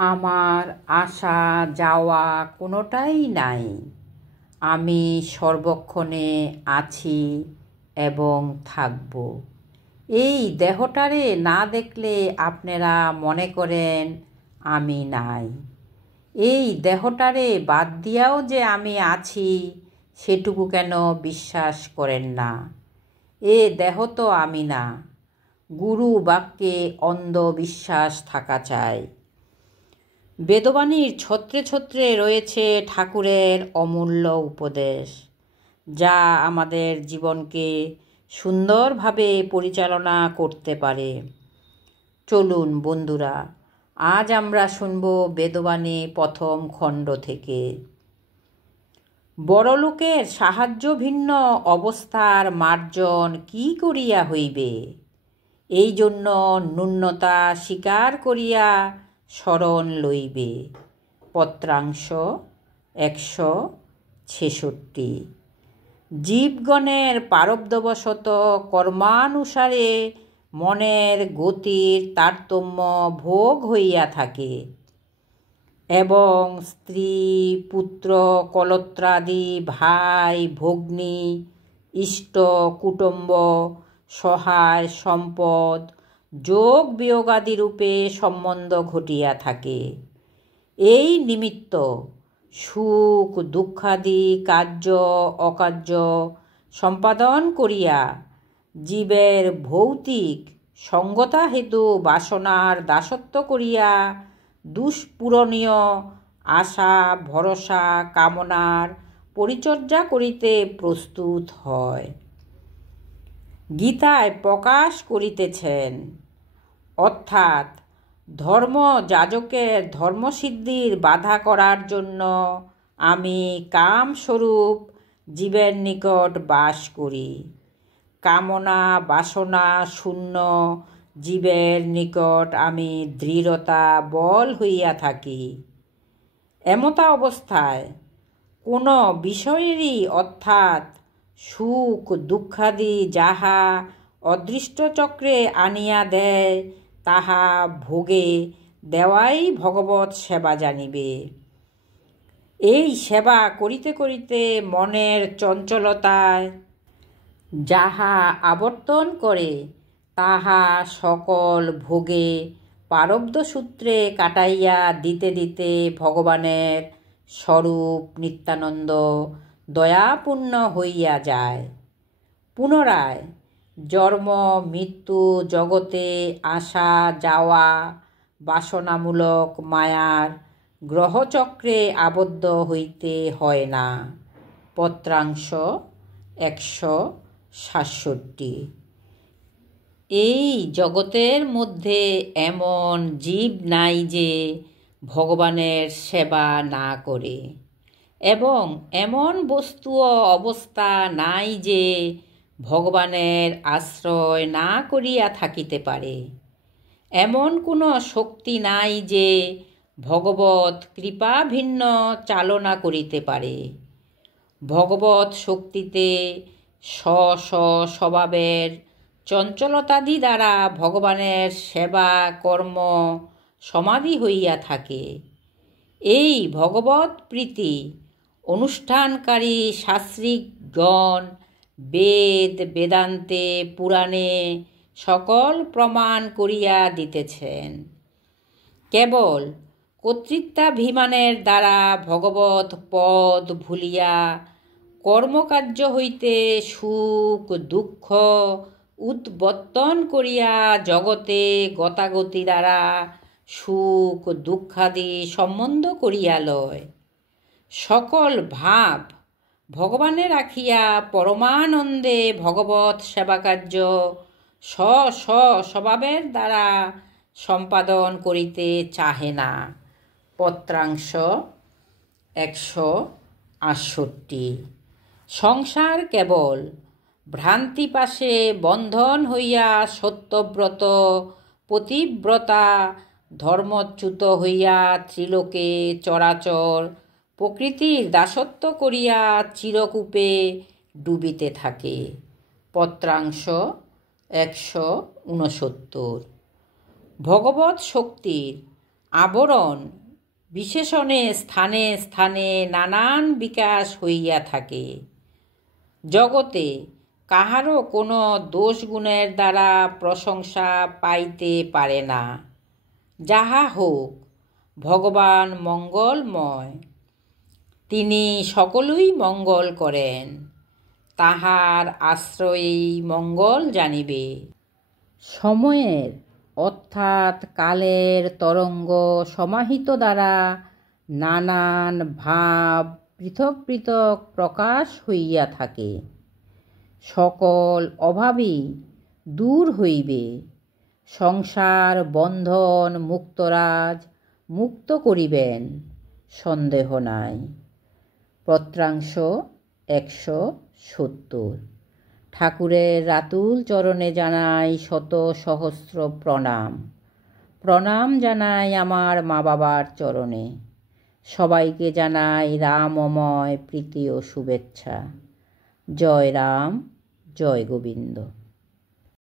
আমার আসা যাওয়া কোনোটাই নাই। আমি সর্বক্ষণে আছি এবং থাকব। এই দেহটারে না দেখলে আপনারা মনে করেন আমি নাই। এই দেহটারে বাদ দিয়াও যে আমি আছি সেটুকু কেন বিশ্বাস করেন না? এ দেহ তো আমি না। গুরু বাক্যে অন্ধ বিশ্বাস থাকা চাই। বেদবাণীর ছত্রে ছত্রে রয়েছে ঠাকুরের অমূল্য উপদেশ, যা আমাদের জীবনকে সুন্দরভাবে পরিচালনা করতে পারে। চলুন বন্ধুরা, আজ আমরা শুনব বেদবাণী প্রথম খণ্ড থেকে। বড়লোকের সাহায্য ভিন্ন অবস্থার মার্জন কি করিয়া হইবে? এই জন্য ন্যূনতা স্বীকার করিয়া শরণ লইবে। পত্রাংশ 166। জীবগণের প্রারব্ধবশত কর্মানুসারে মনের গতির তারতম্য ভোগ হইয়া থাকে এবং স্ত্রী, পুত্র, কলত্রাদি, ভাই, ভগ্নী, ইষ্ট, কুটুম্ব, সহায়, সম্পদ, যোগ বিয়োগাদি রূপে সম্বন্ধ ঘটিয়া থাকে। এই নিমিত্ত সুখ দুঃখাদি কার্য অকার্য সম্পাদন করিয়া জীবের ভৌতিক সঙ্গতা হেতু বাসনার দাসত্ব করিয়া দুষ্পূরণীয় আশা ভরসা কামনার পরিচর্যা করিতে প্রস্তুত হয়। গীতায় প্রকাশ করিতেছেন, অর্থাৎ ধর্মযাজকের ধর্মসিদ্ধির বাধা করার জন্য আমি কামস্বরূপ জীবের নিকট বাস করি। কামনা বাসনা শূন্য জীবের নিকট আমি দৃঢ়তা বল হইয়া থাকি। এমতা অবস্থায় কোনো বিষয়েরই অর্থাৎ সুখ দুঃখাদি যাহা অদৃষ্টচক্রে আনিয়া দেয় তাহা ভোগে দেওয়াই ভগবৎ সেবা জানিবে। এই সেবা করিতে করিতে মনের চঞ্চলতায় যাহা আবর্তন করে তাহা সকল ভোগে প্রারব্ধ সূত্রে কাটাইয়া দিতে দিতে ভগবানের স্বরূপ নিত্যানন্দ দয়াপূর্ণ হইয়া যায়। পুনরায় জন্ম মৃত্যু জগতে আসা যাওয়া বাসনামূলক মায়ার গ্রহচক্রে আবদ্ধ হইতে হয় না। পত্রাংশ 167। এই জগতের মধ্যে এমন জীব নাই যে ভগবানের সেবা না করে, এবং এমন বস্তু ও অবস্থা নাই যে ভগবানের আশ্রয় না করিয়া থাকিতে পারে। এমন কোনো শক্তি নাই যে ভগবৎ কৃপা ভিন্ন চালনা করিতে পারে। ভগবৎ শক্তিতে স্বভাবের চঞ্চলতাদি দ্বারা ভগবানের সেবা কর্ম সমাধি হইয়া থাকে। এই ভগবৎ প্রীতি অনুষ্ঠানকারী শাস্ত্রিকগণ বেদ বেদান্তে পুরাণে সকল প্রমাণ করিয়া দিতেছেন। কেবল কর্তৃত্বাভিমানের দ্বারা ভগবৎ পদ ভুলিয়া কর্মকার্য হইতে সুখ দুঃখ উদ্বর্তন করিয়া জগতে গতাগতি দ্বারা সুখ দুঃখাদি সম্বন্ধ করিয়া লয়। সকল ভাব ভগবানে রাখিয়া পরমানন্দে ভগবৎ সেবাকার্য স্বভাবের দ্বারা সম্পাদন করিতে চাহে না। পত্রাংশ 168। সংসার কেবল ভ্রান্তিপাশে বন্ধন হইয়া সত্যব্রত পতিব্রতা ধর্মচ্যুত হইয়া ত্রিলোকে চরাচর প্রকৃতির দাসত্ব করিয়া চিরকূপে ডুবিতে থাকে। পত্রাংশ 169। ভগবৎ শক্তির আবরণ বিশেষণে স্থানে স্থানে নানান বিকাশ হইয়া থাকে। জগতে কাহারও কোনো দোষগুণের দ্বারা প্রশংসা পাইতে পারে না। যাহা হোক, ভগবান মঙ্গলময়, তিনি সকলই মঙ্গল করেন, তাহার আশ্রয়েই মঙ্গল জানিবে। সময়ের অর্থাৎ কালের তরঙ্গ সমাহিত দ্বারা নানান ভাব পৃথক পৃথক প্রকাশ হইয়া থাকে। সকল অভাবই দূর হইবে। সংসার বন্ধন মুক্তরাজ মুক্ত করিবেন, সন্দেহ নাই। পত্রাংশ 170। ঠাকুরের রাতুল চরণে জানাই শত সহস্র প্রণাম। প্রণাম জানাই আমার মা বাবার চরণে। সবাইকে জানাই রামময় প্রীতি ও শুভেচ্ছা। জয় রাম, জয় গোবিন্দ।